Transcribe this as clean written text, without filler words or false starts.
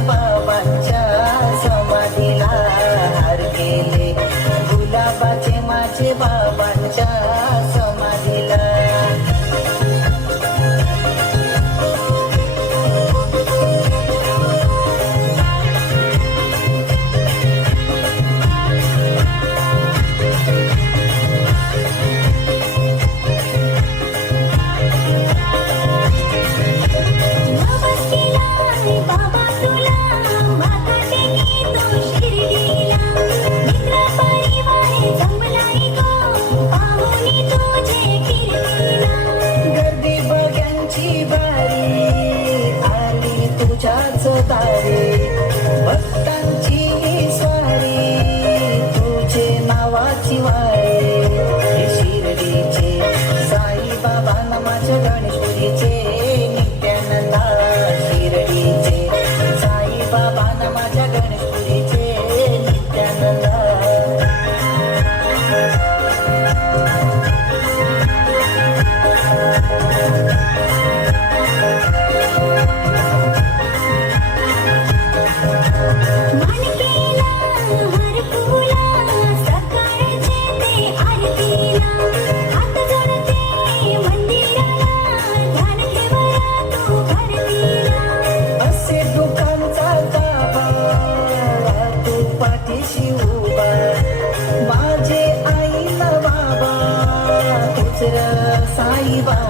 बाबांच्या समाधीला हार केले, गुलाबाचे माझे बाबांच्या समाधीला. तुझ्याच दारी भक्तांची स्वारी, तुझे नावाची वारी. शिर्डीचे साई बाबा माझ्या गणेशपुरीचे नित्यानंदा. शिर्डीचे साई बाबा माझ्या गणेशपुरीचे नित्यानंदा. माझे आई ना बाबा तुझ साई बाबा.